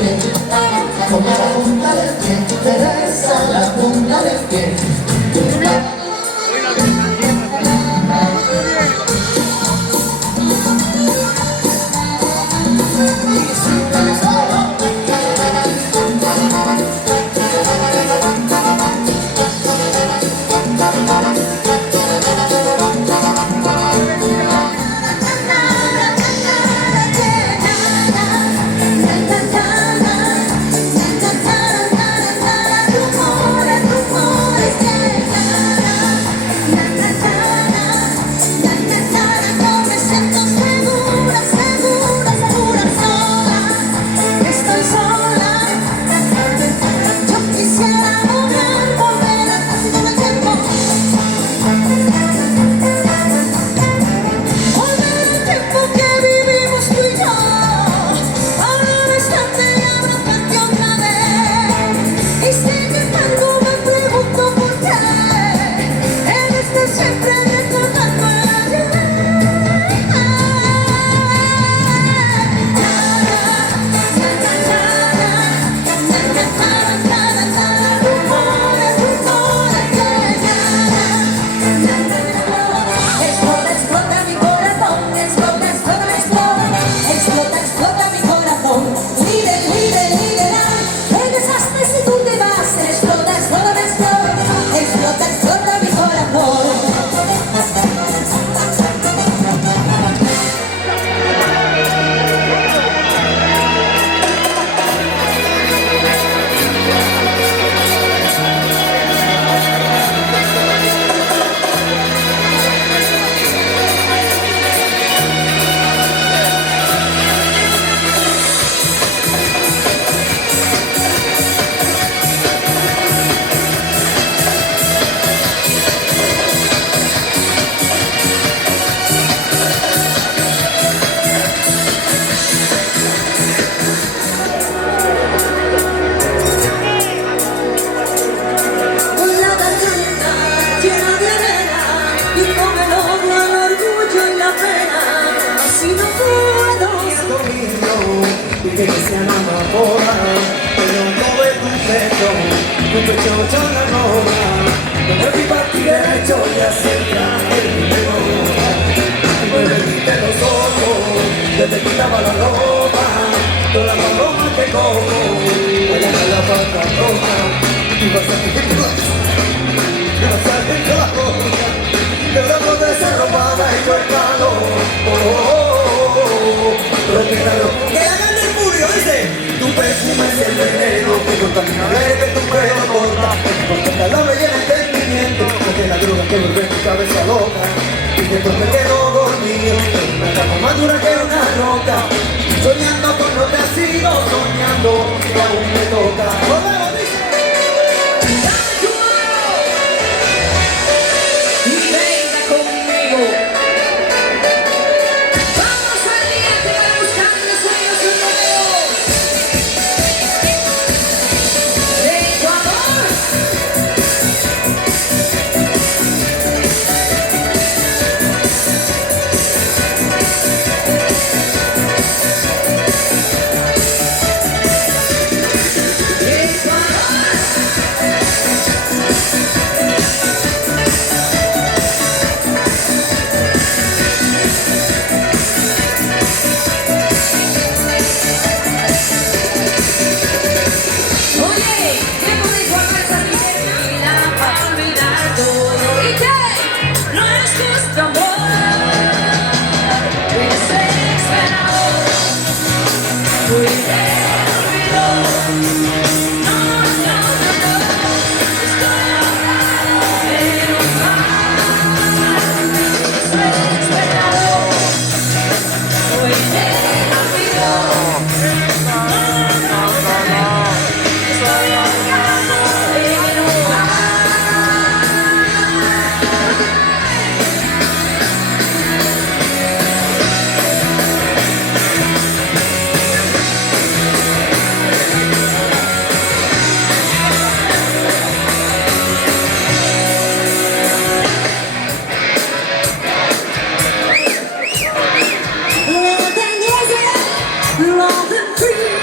pie, como la punta del pie, Teresa, la punta del pie. Que sea la amapola, pero no es tu pecho yo la roba, no me fui para ti derecho y así el dinero, y me vendiste los ojos, que te quitaba la ropa, toda la paloma que cojo, voy a dar la pata roja, y vas a salir la boca, de brazos de esa ropada y yo el palo, tu perfume es el veneno que contamina que tu pelo corta, porque la labia y el entendimiento, porque la droga que vuelve tu cabeza loca, y después me quedo dormido, en una cama más dura que una roca, soñando con lo que ha sido, soñando que aún me toca. ¡Volvemos, dice! ¡Dame tu mano! Y venga conmigo. Love and free.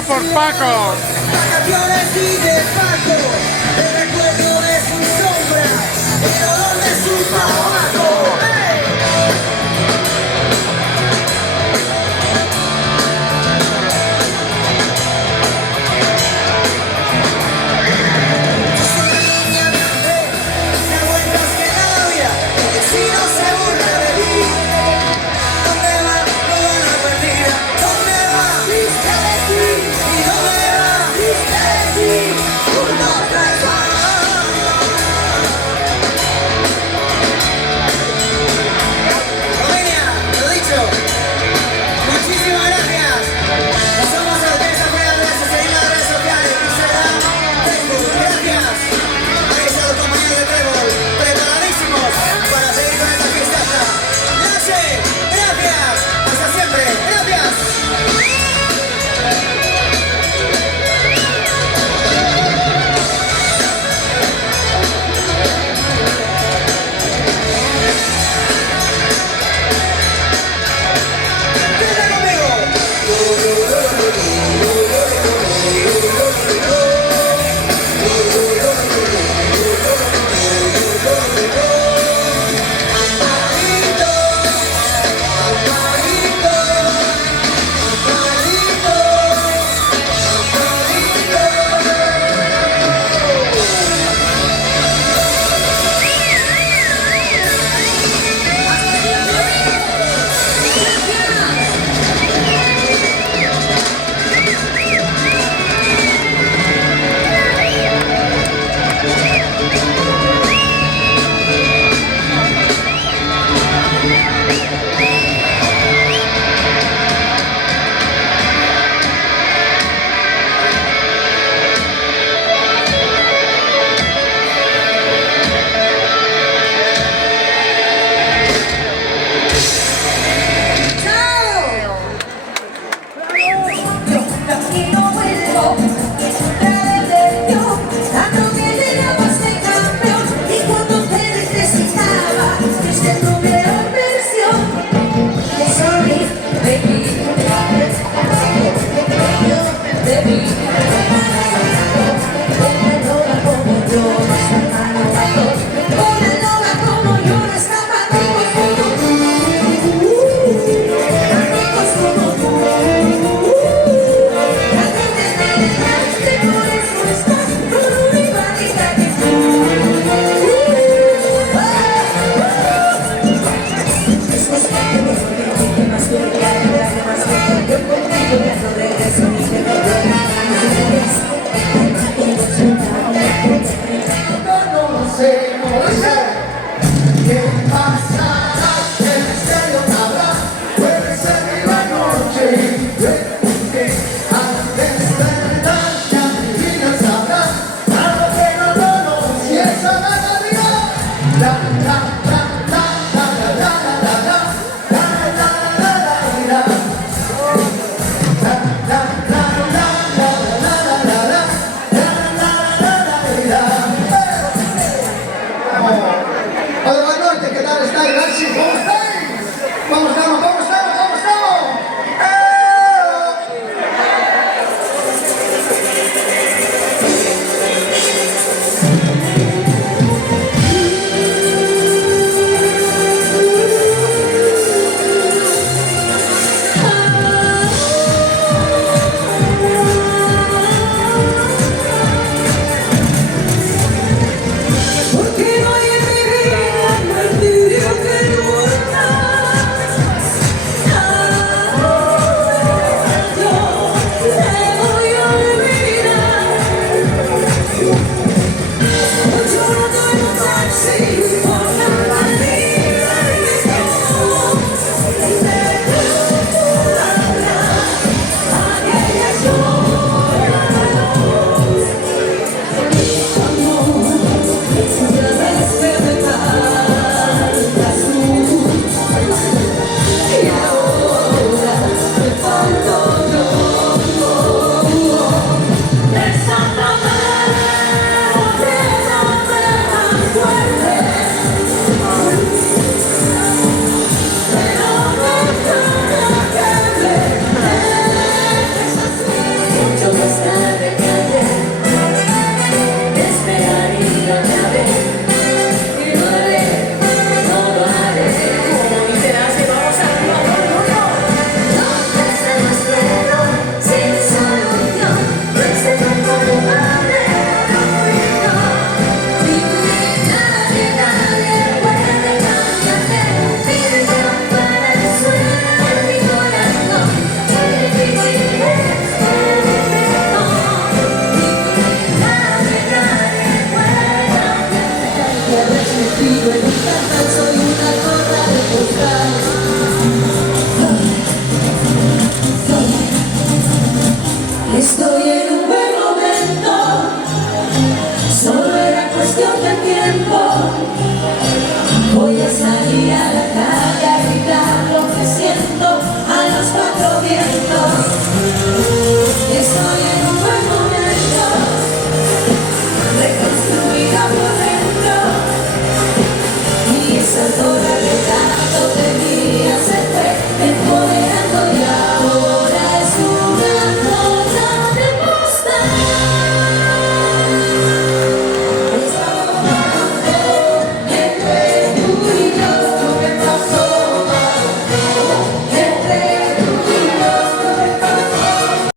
Pedido por Paco. Vacaciones y de Paco, el recuerdo de su sombra, el olor de su sabor.